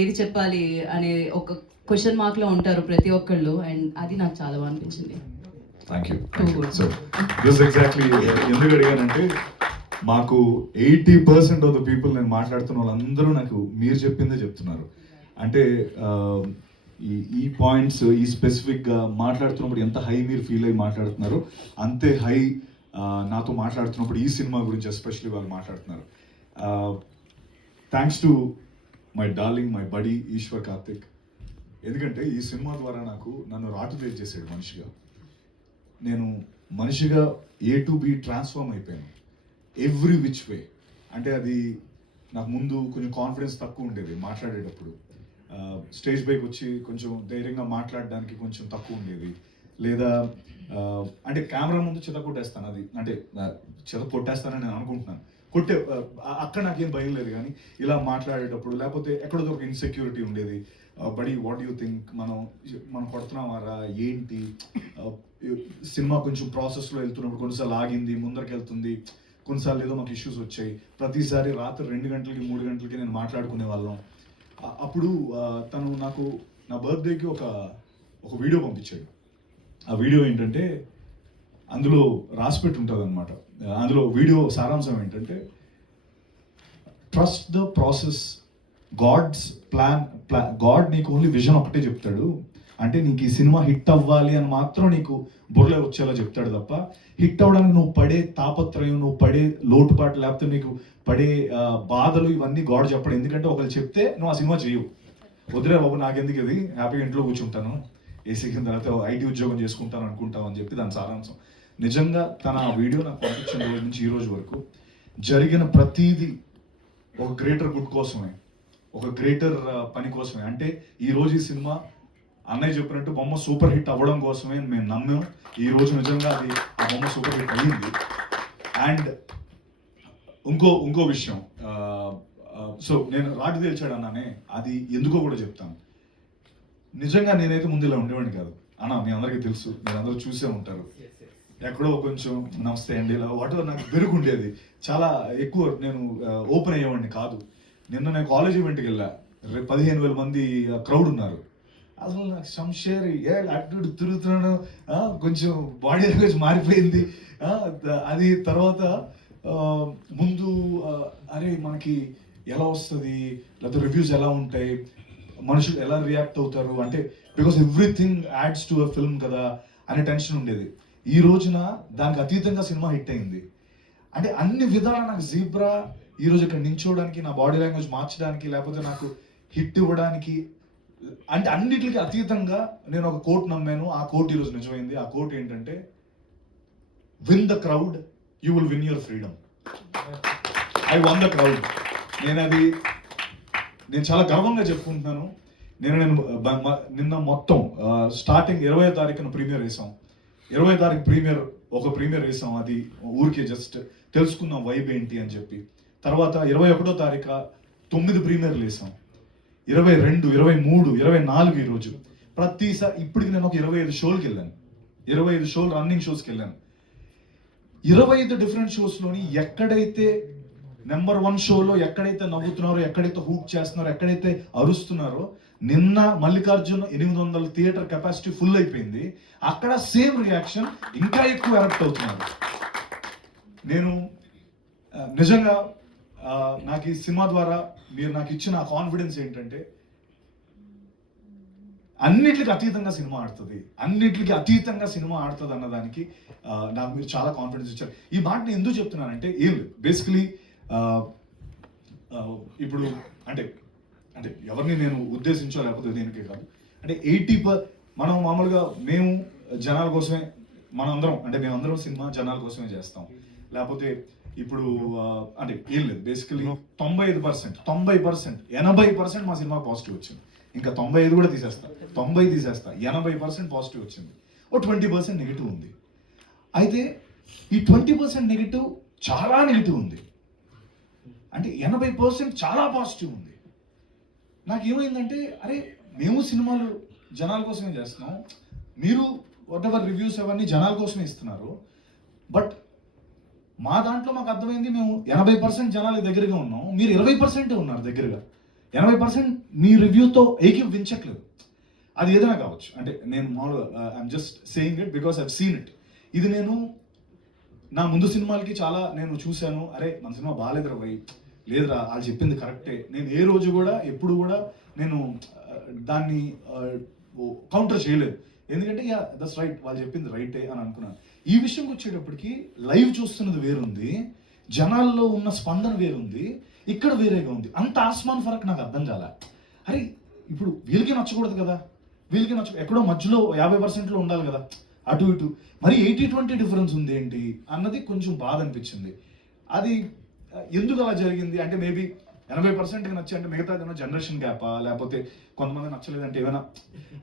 ఏది చెప్పాలి అనే ఒక క్వశ్చన్ మార్క్లో ఉంటారు ప్రతి ఒక్కళ్ళు. అండ్ అది నాకు చాలా బాగా అనిపించింది. Thank you so this exactly ఎందుకు అడిగానంటే మాకు eighty percent of the people నేను మాట్లాడుతున్న వాళ్ళందరూ నాకు మీరు చెప్పిందే చెప్తున్నారు. అంటే ఈ ఈ పాయింట్స్ ఈ స్పెసిఫిక్గా మాట్లాడుతున్నప్పుడు ఎంత హై మీరు ఫీల్ అయ్యి మాట్లాడుతున్నారు అంతే హై నాతో మాట్లాడుతున్నప్పుడు ఈ సినిమా గురించి ఎస్పెషల్లీ వాళ్ళు మాట్లాడుతున్నారు. Thanks to my darling my buddy Eshwar Karthik ఎందుకంటే ఈ సినిమా ద్వారా నాకు నన్ను రాటు చేసాడు మనిషిగా. నేను మనిషిగా ఏ టు బి ట్రాన్స్ఫార్మ్ అయిపోయాను. ఎవ్రీ విచ్ వే అంటే అది నాకు ముందు కొంచెం కాన్ఫిడెన్స్ తక్కువ ఉండేది మాట్లాడేటప్పుడు. స్టేజ్ పైకి వచ్చి కొంచెం ధైర్యంగా మాట్లాడడానికి కొంచెం తక్కువ ఉండేది. లేదా అంటే కెమెరా ముందు చిత కొట్టేస్తాను అది. అంటే చిత కొట్టేస్తానని నేను అనుకుంటున్నాను. కొట్టే అక్కడ నాకేం భయం లేదు కానీ ఇలా మాట్లాడేటప్పుడు లేకపోతే ఎక్కడో ఒక ఇన్సెక్యూరిటీ ఉండేది. బడి వాట్ యూ థింక్ మనం మనం కొడుతున్నామారా? ఏంటి? సినిమా కొంచెం ప్రాసెస్లో వెళ్తున్నప్పుడు కొన్నిసార్లు ఆగింది ముందరికి వెళ్తుంది కొన్నిసార్లు ఏదో మాకు ఇష్యూస్ వచ్చాయి. ప్రతిసారి రాత్రి రెండు గంటలకి మూడు గంటలకి నేను మాట్లాడుకునే వాళ్ళం. అప్పుడు తను నాకు నా బర్త్డేకి ఒక ఒక వీడియో పంపించాడు. ఆ వీడియో ఏంటంటే అందులో రాసిపెట్టి ఉంటుంది అనమాట అందులో వీడియో సారాంశం ఏంటంటే trust the process God's plan plan God నీకు ఓన్లీ విజన్ ఒకటే చెప్తాడు. అంటే నీకు ఈ సినిమా హిట్ అవ్వాలి అని మాత్రం నీకు బుర్రలో వచ్చేలా చెప్తాడు తప్ప హిట్ అవ్వడానికి నువ్వు పడే తాపత్రయం నువ్వు పడే లోటుపాటు లేకపోతే నీకు పడే బాధలు ఇవన్నీ గాడ్ చెప్పడు. ఎందుకంటే ఒకరు చెప్తే నువ్వు ఆ సినిమా చేయవు వదిలే బాబు నాకెందుకు ఇది? హ్యాపీగా ఇంట్లో కూర్చుంటాను. ఏసీ కింద తర్వాత ఐటీ ఉద్యోగం చేసుకుంటాను అనుకుంటాను అని చెప్పి దాని సారాంశం. నిజంగా తన ఆ వీడియో నాకు పంపించిన రోజు నుంచి ఈ రోజు వరకు జరిగిన ప్రతీది ఒక గ్రేటర్ గుడ్ కోసమే ఒక గ్రేటర్ పని కోసమే. అంటే ఈ రోజు ఈ సినిమా అన్నయ్య చెప్పినట్టు బొమ్మ సూపర్ హిట్ అవ్వడం కోసమే మేము నమ్మాం. ఈ రోజు నిజంగా అది ఆ బొమ్మ సూపర్ హిట్ అయ్యింది. అండ్ ఇంకో ఇంకో విషయం సో నేను రాటు తేల్చాడు అన్నానే అది ఎందుకో కూడా చెప్తాను. నిజంగా నేనైతే ముందు ఇలా ఉండేవాడిని కాదు. అన్న మీ అందరికీ తెలుసు మీరు అందరూ చూసే ఉంటారు. ఎక్కడో కొంచెం నమస్తే అండి ఇలా వాటర్ నాకు పెరుగుండేది చాలా ఎక్కువ నేను ఓపెన్ అయ్యేవాడిని కాదు. నిన్న నేను కాలేజ్ ఈవెంట్కి వెళ్ళా. రేపు పదిహేను వేల మంది క్రౌడ్ ఉన్నారు. అసలు నాకు శంషేర్ ఏ అటు తిరుగుతున్నాను కొంచెం బాడీ లాంగ్వేజ్ మారిపోయింది. అది తర్వాత ముందు అరే మనకి ఎలా వస్తుంది? లేకపోతే రివ్యూస్ ఎలా ఉంటాయి? మనుషులు ఎలా రియాక్ట్ అవుతారు? అంటే because everything adds to a film కదా అనే టెన్షన్ ఉండేది. ఈ రోజున దానికి అతీతంగా సినిమా హిట్ అయింది. అంటే అన్ని విధాలా నాకు జీబ్రా ఈ రోజు ఇక్కడ నించోవడానికి నా బాడీ లాంగ్వేజ్ మార్చడానికి లేకపోతే నాకు హిట్ ఇవ్వడానికి అంటే అన్నిటికీ అతీతంగా నేను ఒక కోట్ నమ్మాను. ఆ కోట్ ఈరోజు నిజమైంది. ఆ కోట్ ఏంటంటే win the crowd you will win your freedom I won the crowd నేను అది నేను చాలా గర్వంగా చెప్పుకుంటున్నాను. నేను నేను నిన్న మొత్తం స్టార్టింగ్ ఇరవై తారీఖున ప్రీమియర్ వేసాం ఇరవై తారీఖు ప్రీమియర్ ఒక ప్రీమియర్ వేసాం. అది ఊరికే జస్ట్ తెలుసుకుందాం వైబ్ ఏంటి అని చెప్పి. తర్వాత ఇరవై ఒకటో తారీఖు తొమ్మిది ప్రీమియర్లు వేసాం. ఇరవై రెండు ఇరవై మూడు ఇరవై నాలుగు ఈరోజు ప్రతిసారి ఇప్పటికి నేను ఒక ఇరవై ఐదు షోలకి వెళ్ళాను. ఇరవై ఐదు షోలు రన్నింగ్ షోస్కి వెళ్ళాను. ఇరవై ఐదు డిఫరెంట్ షోస్లోని ఎక్కడైతే నెంబర్ వన్ షోలో ఎక్కడైతే నవ్వుతున్నారో ఎక్కడైతే హూక్ చేస్తున్నారో ఎక్కడైతే అరుస్తున్నారో నిన్న మల్లికార్జున్ ఎనిమిది వందల థియేటర్ కెపాసిటీ ఫుల్ అయిపోయింది. అక్కడ సేమ్ రియాక్షన్ ఇంకా ఎక్కువ ఎరప్ట్ అవుతున్నారు. నేను నిజంగా నాకు ఈ సినిమా ద్వారా మీరు నాకు ఇచ్చిన కాన్ఫిడెన్స్ ఏంటంటే అన్నిటికి అతీతంగా సినిమా ఆడుతుంది. అన్నిటికి అతీతంగా సినిమా ఆడుతుంది అన్నదానికి నాకు మీరు చాలా కాన్ఫిడెన్స్ ఇచ్చారు. ఈ మాట నేను ఎందుకు చెప్తున్నానంటే ఏం లేదు. బేసికలీ ఇప్పుడు అంటే అంటే ఎవరిని నేను ఉద్దేశించో లేకపోతే దేనికి కాదు. అంటే ఎయిటీ పర్ మనం మామూలుగా మేము జనాల కోసమే మనందరం అంటే మేమందరం సినిమా జనాల కోసమే చేస్తాం. లేకపోతే ఇప్పుడు అంటే ఏం లేదు బేసికలీ తొంభై ఐదు పర్సెంట్ తొంభై పర్సెంట్ ఎనభై పర్సెంట్ మా సినిమా పాజిటివ్ వచ్చింది. ఇంకా తొంభై ఐదు కూడా తీసేస్తా తొంభై తీసేస్తా ఎనభై పర్సెంట్ పాజిటివ్ వచ్చింది. ఓ ట్వంటీ పర్సెంట్ నెగిటివ్ ఉంది. అయితే ఈ ట్వంటీ పర్సెంట్ నెగిటివ్ చాలా నెగిటివ్ ఉంది. అంటే ఎనభై పర్సెంట్ చాలా పాజిటివ్ ఉంది. నాకు ఏమైందంటే అరే మేము సినిమాలు జనాల కోసమే చేస్తున్నాం. మీరు వాట్ ఎవర్ రివ్యూస్ అవన్నీ జనాల కోసమే ఇస్తున్నారు. బట్ మా దాంట్లో మాకు అర్థమైంది మేము ఎనభై పర్సెంట్ జనాల దగ్గరగా ఉన్నాం మీరు ఇరవై పర్సెంట్ ఉన్నారు దగ్గరగా. ఎనభై పర్సెంట్ మీ రివ్యూతో ఏకీవించట్లేదు అది ఏదైనా కావచ్చు. అంటే నేను మామూలుగా I'm just saying it because I've seen it ఇది నేను నా ముందు సినిమాలకి చాలా నేను చూశాను. అరే మన సినిమా బాగాలేదు రా లేదురా వాళ్ళు చెప్పింది కరెక్టే. నేను ఏ రోజు కూడా ఎప్పుడు కూడా నేను దాన్ని కౌంటర్ చేయలేదు. ఎందుకంటే యా దట్స్ రైట్ వాళ్ళు చెప్పింది రైటే అని అనుకున్నాను. ఈ విషయంకి వచ్చేటప్పటికి లైవ్ చూస్తున్నది వేరుంది. జనాల్లో ఉన్న స్పందన వేరుంది. ఇక్కడ వేరేగా ఉంది. అంత ఆస్మాన్ ఫరక్ నాకు అర్థం కాలే. అరే ఇప్పుడు వీళ్ళకి నచ్చకూడదు కదా? వీళ్ళకి నచ్చ ఎక్కడో మధ్యలో యాభై పర్సెంట్లో ఉండాలి కదా? అటు ఇటు. మరి ఎయిటీ ట్వంటీ డిఫరెన్స్ ఉంది ఏంటి? అన్నది కొంచెం బాధ అనిపించింది. అది ఎందుకు అలా జరిగింది? అంటే మేబీ ఎనభై పర్సెంట్కి నచ్చి అంటే మిగతా ఏదైనా జనరేషన్ గ్యాపా లేకపోతే కొంతమంది నచ్చలేదంటే ఏమైనా?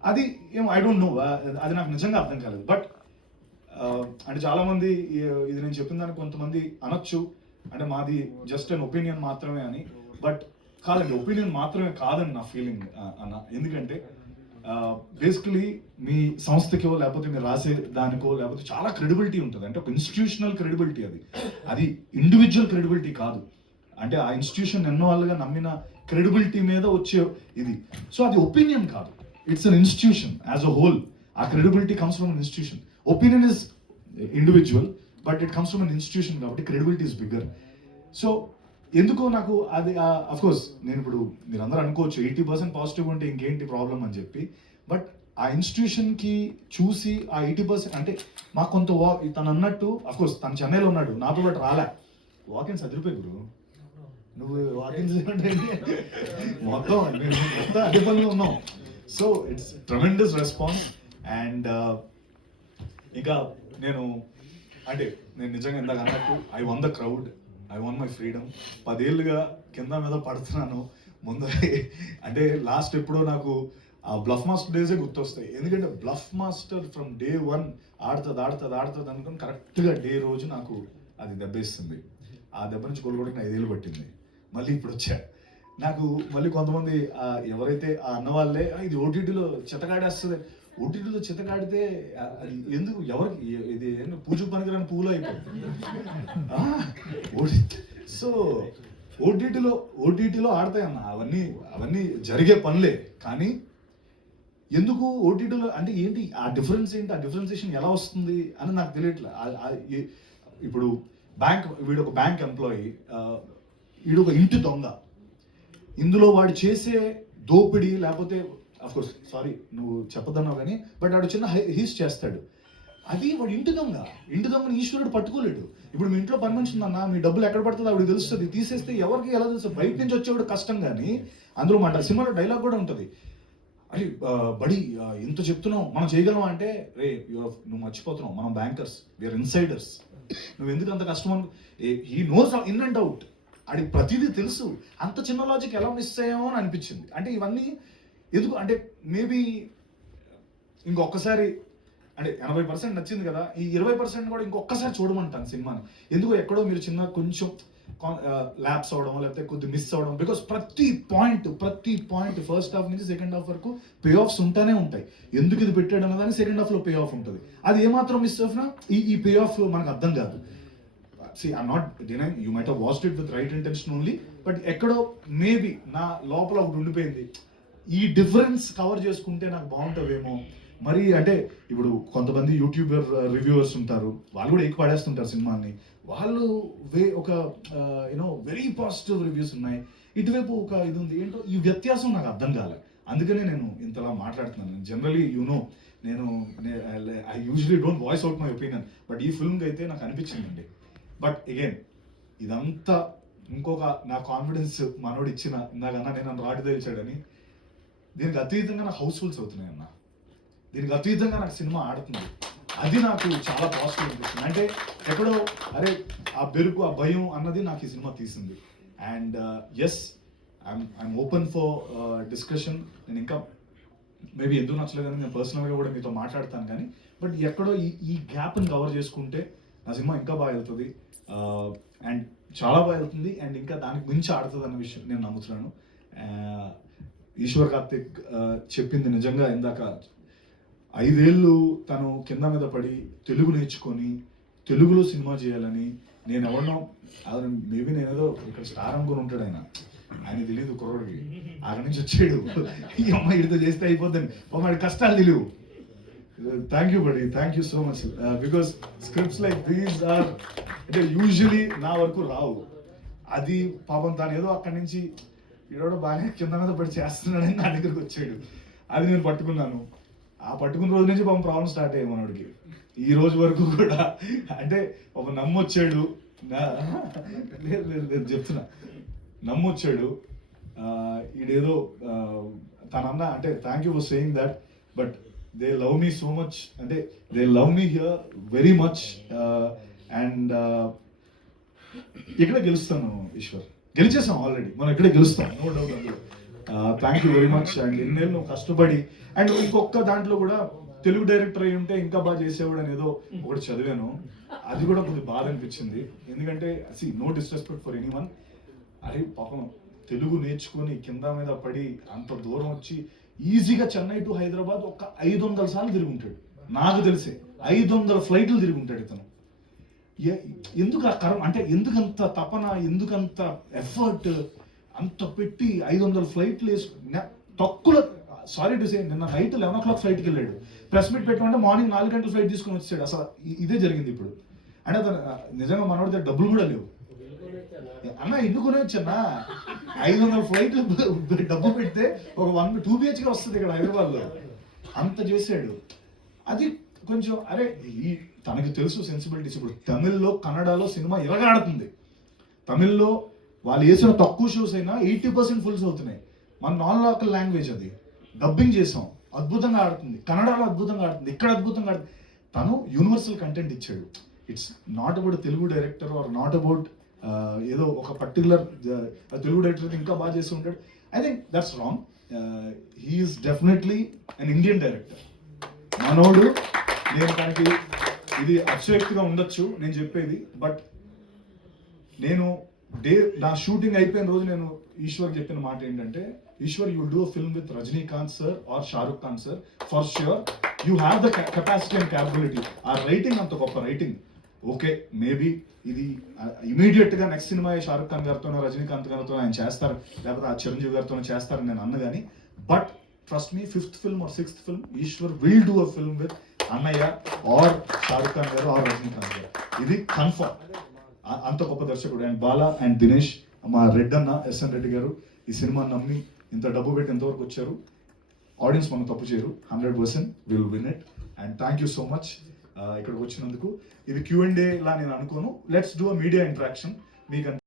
అది ఏం ఐ డోంట్ నో అది నాకు నిజంగా అర్థం కాలేదు. బట్ అంటే చాలామంది ఇది నేను చెప్పిన దానికి కొంతమంది అనొచ్చు. అంటే మాది జస్ట్ అన్ ఒపీనియన్ మాత్రమే అని. బట్ కాదండి ఒపీనియన్ మాత్రమే కాదని నా ఫీలింగ్ అన్న. ఎందుకంటే బేసికలీ మీ సంస్థకో లేకపోతే మీరు రాసే దానికో లేకపోతే చాలా క్రెడిబిలిటీ ఉంటుంది. అంటే ఒక ఇన్స్టిట్యూషనల్ క్రెడిబిలిటీ అది. అది ఇండివిజువల్ క్రెడిబిలిటీ కాదు. అంటే ఆ ఇన్స్టిట్యూషన్ ఎన్నో వాళ్ళుగా నమ్మిన క్రెడిబిలిటీ మీద వచ్చే ఇది. సో అది ఒపీనియన్ కాదు. It's an institution as a whole uh credibility comes from an institution opinion is individual but it comes from an institution కాబట్టి క్రెడిబిలిటీ ఇస్ బిగ్గర్ సో ఎందుకో నాకు అది అఫ్ కోర్స్ నేను ఇప్పుడు మీరు అందరూ అనుకోవచ్చు ఎయిటీ పర్సెంట్ పాజిటివ్ ఉంటే ఇంకేంటి ప్రాబ్లం అని చెప్పి బట్ ఆ ఇన్స్టిట్యూషన్కి చూసి ఆ ఎయిటీ పర్సెంట్ అంటే మాకు కొంత వా- తను అన్నట్టు అఫ్ కోర్స్ తను చెన్నైలో ఉన్నాడు నాతో పాటు రాలే. వాకిన్స్ అదిరిపోయి గురు. నువ్వు వాకిన్స్ ఏంటి? మొత్తం మేము మొత్తం అదే పనిలో ఉన్నాం so it's tremendous response and ఇంకా నేను అంటే నేను నిజంగా ఇందాక అన్నట్టు I won the crowd I won my freedom పదేళ్ళుగా కింద మీద పడుతున్నాను. ముందు అంటే లాస్ట్ ఎప్పుడో నాకు ఆ బ్లఫ్ మాస్టర్ డేసే గుర్తొస్తాయి. ఎందుకంటే bluff master from day one ఆడుతుంది ఆడుతుంది ఆడుతుంది అనుకుని కరెక్ట్గా డే రోజు నాకు అది దెబ్బేస్తుంది. ఆ దెబ్బ నుంచి కోలుకోవడానికి ఐదేళ్ళు పట్టింది. మళ్ళీ ఇప్పుడు వచ్చా నాకు మళ్ళీ కొంతమంది ఎవరైతే ఆ అన్న వాళ్ళే ఇది ఓటీటీలో చితకాడేస్తుంది ఓటీటీలో చితకాడితే ఎందుకు? ఎవరికి? ఇది పూజ పనికిరాని పూలు అయిపోతుంది సో ఓటీటీలో ఓటీటీలో ఆడతాయి అన్న అవన్నీ అవన్నీ జరిగే పనులే. కానీ ఎందుకు ఓటీటీలో అంటే ఏంటి ఆ డిఫరెన్స్ ఏంటి? ఆ డిఫరెన్సియేషన్ ఎలా వస్తుంది అని నాకు తెలియట్లే. ఇప్పుడు బ్యాంక్ వీడు ఒక బ్యాంక్ ఎంప్లాయీ వీడు ఒక ఇంటి దొంగ. ఇందులో వాడు చేసే దోపిడీ లేకపోతే కోర్స్ సారీ నువ్వు చెప్పదన్నావు కానీ బట్ ఆడు చిన్న హీస్ చేస్తాడు. అది వాడు ఇంటి దొంగ. ఇంటి దొంగని ఈశ్వరుడు పట్టుకోలేడు. ఇప్పుడు మీ ఇంట్లో పని మనిషి ఉందన్న మీ డబ్బులు ఎక్కడ పడుతుందో ఆవిడ తెలుస్తుంది. తీసేస్తే ఎవరికి ఎలా తెలుస్తుంది బయట నుంచి వచ్చేవాడు కష్టం కానీ అందులో మాట సినిమాలో డైలాగ్ కూడా ఉంటుంది. అరే బడి ఎంత చెప్తున్నావు మనం చేయగలం అంటే రే you- నువ్వు మర్చిపోతున్నావు. మనం బ్యాంకర్స్ వీఆర్ ఇన్సైడర్స్ నువ్వు ఎందుకు అంత కష్టం అను he knows in and out అది ప్రతిదీ తెలుసు. అంత చిన్న లాజిక్ ఎలా మిస్ అయ్యామో అని అనిపించింది. అంటే ఇవన్నీ ఎందుకు? అంటే మేబీ ఇంకొకసారి అంటే ఎనభై పర్సెంట్ నచ్చింది కదా ఈ ఇరవై పర్సెంట్ కూడా ఇంకొకసారి చూడమంటాను సినిమాని. ఎందుకు? ఎక్కడో మీరు చిన్న కొంచెం ల్యాబ్స్ అవడం లేకపోతే కొద్ది మిస్ అవడం బికాస్ ప్రతి పాయింట్ ప్రతి పాయింట్ ఫస్ట్ హాఫ్ నుంచి సెకండ్ హాఫ్ వరకు పే ఆఫ్స్ ఉంటానే ఉంటాయి. ఎందుకు ఇది పెట్టాడు అన్నదాన్ని సెకండ్ హాఫ్లో పే ఆఫ్ ఉంటుంది. అది ఏమాత్రం మిస్ అవునా ఈ ఈ పే ఆఫ్ మనకు అర్థం కాదు. See I not deny you might watched it with right intention only but ఎక్కడో మేబీ నా లోపల ఒకటి ఉండిపోయింది. ఈ డిఫరెన్స్ కవర్ చేసుకుంటే నాకు బాగుంటుందేమో. మరి అంటే ఇప్పుడు కొంతమంది యూట్యూబర్ రివ్యూవర్స్ ఉంటారు. వాళ్ళు కూడా ఎక్కువ పడేస్తుంటారు సినిమాని వాళ్ళు వే ఒక యూనో వెరీ పాజిటివ్ రివ్యూస్ ఉన్నాయి. ఇటువైపు ఒక ఇది ఉంది. ఏంటో ఈ వ్యత్యాసం నాకు అర్థం కాలే. అందుకనే నేను ఇంతలా మాట్లాడుతున్నాను. జనరలీ యు నో నేను I usually don't voice out my opinion but ఈ ఫిల్మ్కి అయితే నాకు అనిపించిందండి. బట్ అగైన్ ఇదంతా ఇంకొక నా కాన్ఫిడెన్స్ మనోడు ఇచ్చిన ఇందాకన్నా నేను నన్ను రాటి తెలిచాడని దీనికి అతీతంగా నాకు హౌస్ఫుల్స్ అవుతున్నాయి అన్న. దీనికి అతీతంగా నాకు సినిమా ఆడుతుంది. అది నాకు చాలా పాజిటివ్ అనిపిస్తుంది. అంటే ఎక్కడో అరే ఆ బెరుకు ఆ భయం అన్నది నాకు ఈ సినిమా తీసింది. And yes I'm I'm open for discussion నేను ఇంకా మేబీ ఎందుకు నచ్చలేదని నేను పర్సనల్గా కూడా మీతో మాట్లాడతాను కానీ బట్ ఎక్కడో ఈ ఈ గ్యాప్ని కవర్ చేసుకుంటే నా సినిమా ఇంకా బాగా వెళ్తుంది. Uh, అండ్ చాలా బాగా వెళ్తుంది. అండ్ ఇంకా దానికి మించి ఆడుతుంది అన్న విషయం నేను నమ్ముతున్నాను. Uh, ఈశ్వర్ కార్తిక్ చెప్పింది నిజంగా ఇందాక. ఐదేళ్ళు తను కింద మీద పడి తెలుగు నేర్చుకొని తెలుగులో సినిమా చేయాలని నేను ఎవరినో మేబీ నేనేదో ఇక్కడ స్టార్ అనుకుని ఉంటాడు ఆయన. ఆయన తెలియదు కుర్రోడికి. అక్కడి నుంచి వచ్చాడు. ఈ అమ్మాయి ఇడితో చేస్తే అయిపోద్దని. వాడి కష్టాలు తెలియవు. Thank you buddy thank you so much because scripts like these are అంటే యూజువలీ నా వరకు రావు. అది పాపం తాను ఏదో అక్కడి నుంచి ఈడోడు బాగానే కింద మీద పడి చేస్తున్నాడని నా దగ్గరికి వచ్చాడు. అది నేను పట్టుకున్నాను. ఆ పట్టుకున్న రోజు నుంచి పాపం ప్రాబ్లం స్టార్ట్ అయ్యాయి మనోడికి. ఈ రోజు వరకు కూడా. అంటే ఒక నమ్మొచ్చాడు నా- లేదు లేదు లేదు చెప్తున్నా. నమ్మొచ్చాడు ఆ, ఈడేదో ఆ, తనన్న అంటే thank you for saying that but they love me so much అంటే they love me here very much and ఇక్కడే గెలుస్తాను ఈశ్వర్. గెలిచేసాం ఆల్రెడీ మనం ఇక్కడే గెలుస్తాం. నో డౌట్ అందులో thank you very much and ఎన్నేళ్ళు కష్టపడి అండ్ ఇంకొక దాంట్లో కూడా తెలుగు డైరెక్టర్ అయి ఉంటే ఇంకా బాగా చేసేవాడు అని ఏదో ఒకటి చదివాను. అది కూడా కొద్దిగా బాధ అనిపించింది. ఎందుకంటే see no disrespect for anyone అరే పాపం తెలుగు నేర్చుకొని కింద మీద పడి అంత దూరం వచ్చి ఈజీగా చెన్నై టు హైదరాబాద్ ఒక ఐదు వందల సార్లు తిరిగి ఉంటాడు. నాకు తెలిసే ఐదు వందల ఫ్లైట్లు తిరిగి ఉంటాడు ఇతను. ఎందుకు ఆ కరం అంటే ఎందుకంత తపన ఎందుకంత ఎఫర్ట్ అంత పెట్టి ఐదు వందల ఫ్లైట్లు వేసు తక్కువ సారీ టు సే నిన్న నైట్ లెవెన్ ఓ క్లాక్ ఫ్లైట్కి వెళ్ళాడు. ప్రెస్ మీట్ పెట్టుకుంటే మార్నింగ్ నాలుగు గంటల ఫ్లైట్ తీసుకొని వచ్చాడు. అసలు ఇదే జరిగింది ఇప్పుడు. అంటే అతను నిజంగా మనోడి దగ్గర డబ్బులు కూడా లేవు. అన్న ఎందుకు కొనొచ్చన్నా ఐదు వందల ఫ్లైట్లు డబ్బు పెడితే ఒక వన్ టూ బిహెచ్కే వస్తుంది ఇక్కడ హైదరాబాద్లో. అంత చేశాడు. అది కొంచెం అరే ఈ తనకి తెలుసు సెన్సిబిలిటీస్ ఇప్పుడు తమిళ్ళో కన్నడలో సినిమా ఇరగాడుతుంది తమిళ్ళో వాళ్ళు వేసిన తక్కువ షోస్ అయినా ఎయిటీ పర్సెంట్ ఫుల్స్ అవుతున్నాయి. మన నాన్ లోకల్ లాంగ్వేజ్ అది. డబ్బింగ్ చేసాం. అద్భుతంగా ఆడుతుంది. కన్నడలో అద్భుతంగా ఆడుతుంది. ఇక్కడ అద్భుతంగా ఆడుతుంది. తను యూనివర్సల్ కంటెంట్ ఇచ్చాడు. It's not about Telugu director or not about ఏదో ఒక పర్టికులర్ తెలుగు డైరెక్టర్ ఇంకా బాగా చేసి ఉంటాడు. I think that's wrong he's definitely an Indian director మనోడు నేను తనకి ఇది అతిశయోక్తిగా ఉండొచ్చు నేను చెప్పేది. బట్ నేను డే నా షూటింగ్ అయిపోయిన రోజు నేను ఈశ్వర్ చెప్పిన మాట ఏంటంటే Eshwar you do film with Rajinikanth sir or Shahrukh Khan sir for sure you have the capacity and capability ఆ రైటింగ్ అంత గొప్ప రైటింగ్ ఓకే మేబీ ఇది ఇమీడియట్గా నెక్స్ట్ సినిమా షారుఖ్ ఖాన్ గారితోనో రజనీకాంత్ గారితో ఆయన చేస్తారు. లేకపోతే ఆ చిరంజీవి గారితోనో చేస్తారని నేను అన్న కానీ but trust me fifth film or sixth film Eshwar will do a film with అన్నయ్య ఆర్ షారుఖ్ ఖాన్ గారు ఆర్ రజనీకాంత్ గారు. ఇది కన్ఫర్మ్. అంత గొప్ప దర్శకుడు అండ్ బాలా అండ్ దినేష్ మా రెడ్డన్న ఎస్ఎన్ రెడ్డి గారు. ఈ సినిమా నమ్మి ఇంత డబ్బు పెట్టి ఎంతవరకు వచ్చారు? ఆడియన్స్ మనం తప్పు చేయరు. Hundred percent will win it. And thank you so much ఇక్కడికి వచ్చినందుకు. ఇది క్యూ అండ్ డే లా నేను అనుకోను. Let's do a media interaction మీకు